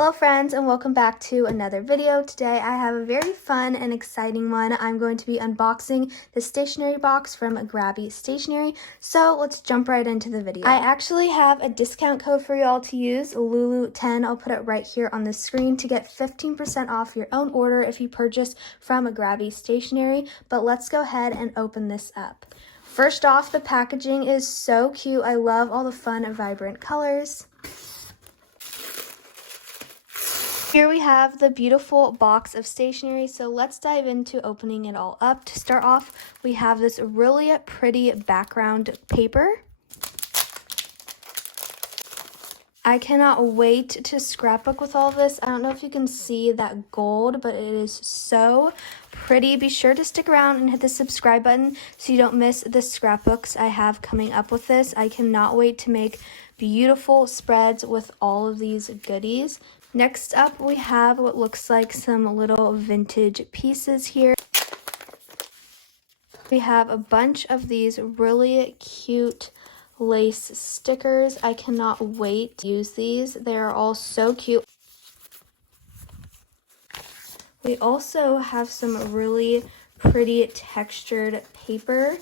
Hello friends, and welcome back to another video. Today I have a very fun and exciting one. I'm going to be unboxing the stationery box from GRABIE Stationery. So let's jump right into the video. I actually have a discount code for y'all to use, Lulu10. I'll put it right here on the screen to get 15% off your own order if you purchase from GRABIE Stationery. But let's go ahead and open this up. First off, the packaging is so cute. I love all the fun and vibrant colors. Here we have the beautiful box of stationery, so let's dive into opening it all up. To start off, we have this really pretty background paper. I cannot wait to scrapbook with all of this. I don't know if you can see that gold, but it is so pretty. Be sure to stick around and hit the subscribe button so you don't miss the scrapbooks I have coming up with this. I cannot wait to make beautiful spreads with all of these goodies. Next up, we have what looks like some little vintage pieces here. We have a bunch of these really cute lace stickers. I cannot wait to use these. They are all so cute. We also have some really pretty textured paper.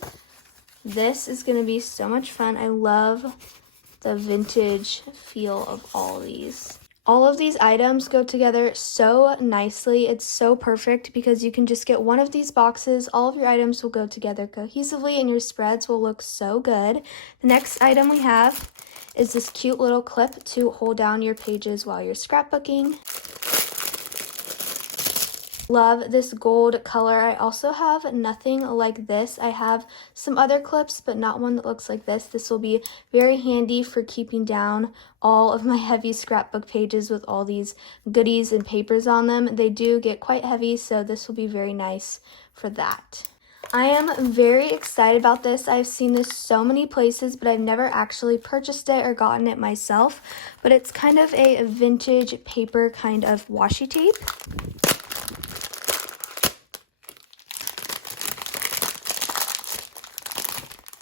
This is going to be so much fun. I love the vintage feel of all these. All of these items go together so nicely. It's so perfect because you can just get one of these boxes. All of your items will go together cohesively and your spreads will look so good. The next item we have is this cute little clip to hold down your pages while you're scrapbooking. Love this gold color. I also have nothing like this. I have some other clips, but not one that looks like this. This will be very handy for keeping down all of my heavy scrapbook pages with all these goodies and papers on them. They do get quite heavy, so this will be very nice for that. I am very excited about this. I've seen this so many places, but I've never actually purchased it or gotten it myself. But it's kind of a vintage paper kind of washi tape.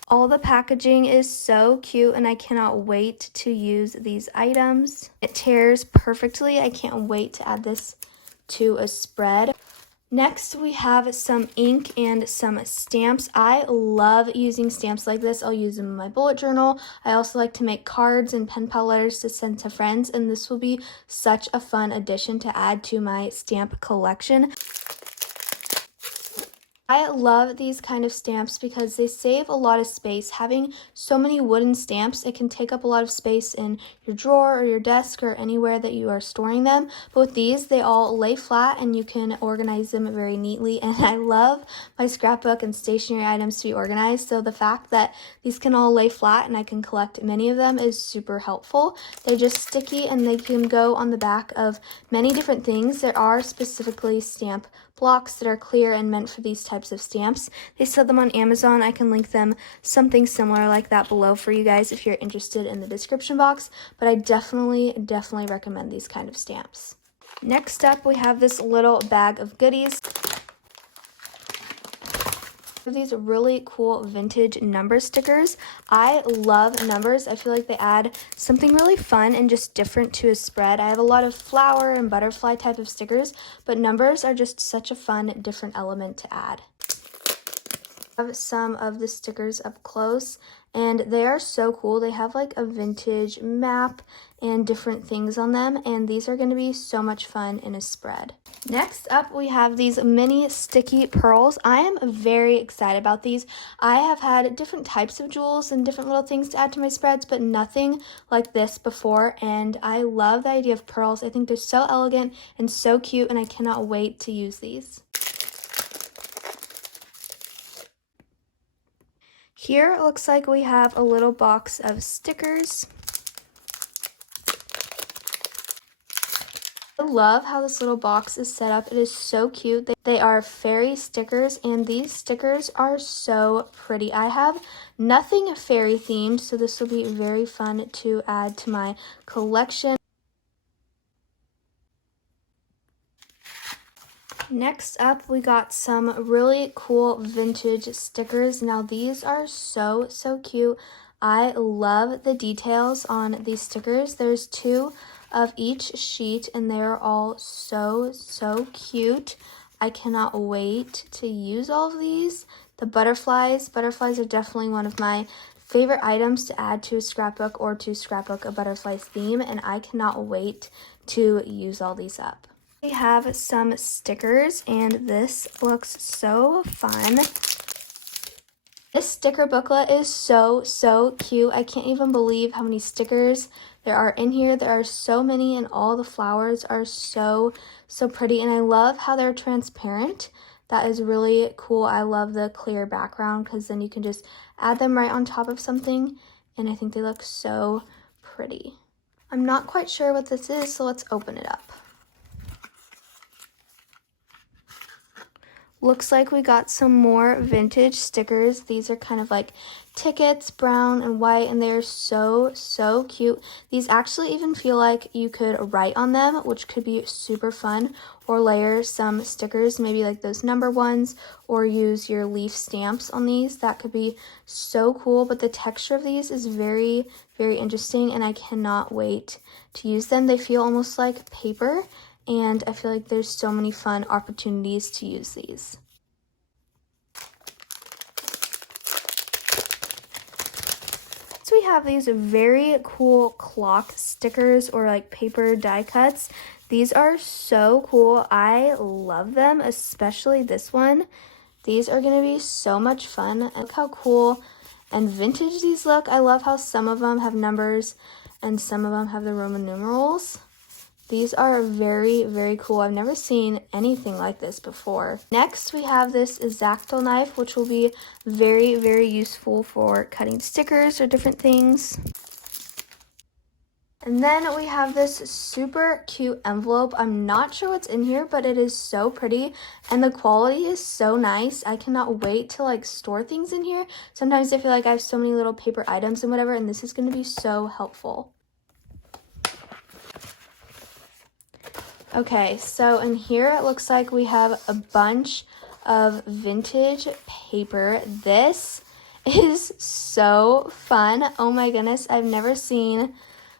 All the packaging is so cute and I cannot wait to use these items. It tears perfectly. I can't wait to add this to a spread. Next, we have some ink and some stamps. I love using stamps like this. I'll use them in my bullet journal. I also like to make cards and pen pal letters to send to friends, and this will be such a fun addition to add to my stamp collection. I love these kind of stamps because they save a lot of space. Having so many wooden stamps, it can take up a lot of space in your drawer or your desk or anywhere that you are storing them. But with these, they all lay flat and you can organize them very neatly. And I love my scrapbook and stationery items to be organized. So the fact that these can all lay flat and I can collect many of them is super helpful. They're just sticky and they can go on the back of many different things. There are specifically stamp blocks that are clear and meant for these types of stamps. They sell them on Amazon. I can link them something similar like that below for you guys if you're interested in the description box, but I definitely recommend these kind of stamps. Next up, we have this little bag of goodies. These really cool vintage number stickers. I love numbers. I feel like they add something really fun and just different to a spread. I have a lot of flower and butterfly type of stickers, but numbers are just such a fun, different element to add. I have some of the stickers up close and they are so cool. They have like a vintage map and different things on them, and these are going to be so much fun in a spread. Next up, we have these mini sticky pearls. I am very excited about these. I have had different types of jewels and different little things to add to my spreads, but nothing like this before, and I love the idea of pearls. I think they're so elegant and so cute, and I cannot wait to use these. Here it looks like we have a little box of stickers. I love how this little box is set up. It is so cute. They are fairy stickers, and these stickers are so pretty. I have nothing fairy themed, so this will be very fun to add to my collection. Next up, we got some really cool vintage stickers. Now these are so cute. I love the details on these stickers. There's two of each sheet, and they're all so cute. I cannot wait to use all of these. The butterflies are definitely one of my favorite items to add to a scrapbook or to scrapbook a butterflies theme, and I cannot wait to use all these up. We have some stickers, and this looks so fun. This sticker booklet is so cute. I can't even believe how many stickers there are in here. There are so many, and all the flowers are so pretty, and I love how they're transparent. That is really cool. I love the clear background because then you can just add them right on top of something, and I think they look so pretty. I'm not quite sure what this is, so let's open it up. Looks like we got some more vintage stickers. These are kind of like tickets, brown and white, and they're so cute. These actually even feel like you could write on them, which could be super fun, or layer some stickers, maybe like those number ones, or use your leaf stamps on these. That could be so cool, but the texture of these is very interesting, and I cannot wait to use them. They feel almost like paper, and I feel like there's so many fun opportunities to use these. So we have these very cool clock stickers, or like paper die cuts. These are so cool. I love them, especially this one. These are going to be so much fun. And look how cool and vintage these look. I love how some of them have numbers and some of them have the Roman numerals. These are very cool. I've never seen anything like this before. Next, we have this X-Acto knife, which will be very useful for cutting stickers or different things. And then we have this super cute envelope. I'm not sure what's in here, but it is so pretty, and the quality is so nice. I cannot wait to like store things in here. Sometimes I feel like I have so many little paper items and whatever, and this is going to be so helpful. Okay, so in here it looks like we have a bunch of vintage paper. This is so fun. Oh my goodness, I've never seen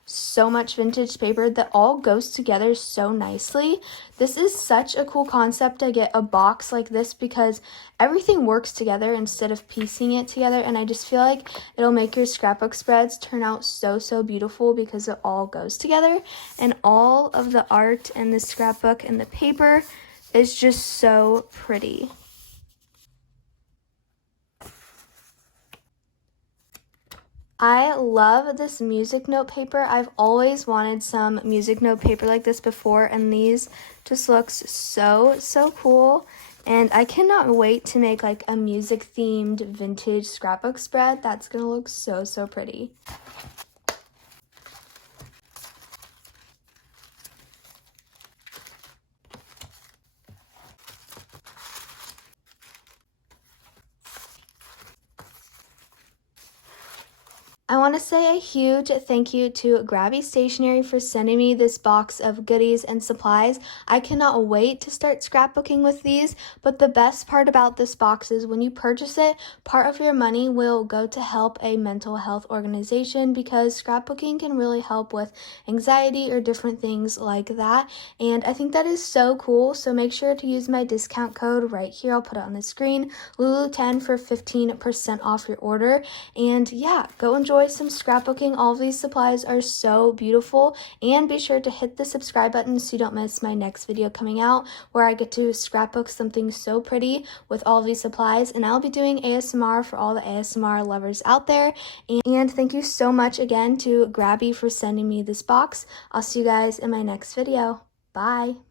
so much vintage paper that all goes together so nicely. This is such a cool concept to get a box like this because everything works together instead of piecing it together, and I just feel like it'll make your scrapbook spreads turn out so beautiful because it all goes together, and all of the art and the scrapbook and the paper is just so pretty. I love this music note paper. I've always wanted some music note paper like this before, and these just looks so cool. And I cannot wait to make like a music themed vintage scrapbook spread. That's gonna look so pretty. I want to say a huge thank you to GRABIE Stationery for sending me this box of goodies and supplies. I cannot wait to start scrapbooking with these, but the best part about this box is when you purchase it, part of your money will go to help a mental health organization, because scrapbooking can really help with anxiety or different things like that, and I think that is so cool. So make sure to use my discount code right here. I'll put it on the screen, Lulu10, for 15% off your order. And yeah, go enjoy some scrapbooking. All of these supplies are so beautiful, and be sure to hit the subscribe button so you don't miss my next video coming out where I get to scrapbook something so pretty with all of these supplies, and I'll be doing ASMR for all the ASMR lovers out there. And thank you so much again to GRABIE for sending me this box. I'll see you guys in my next video. Bye!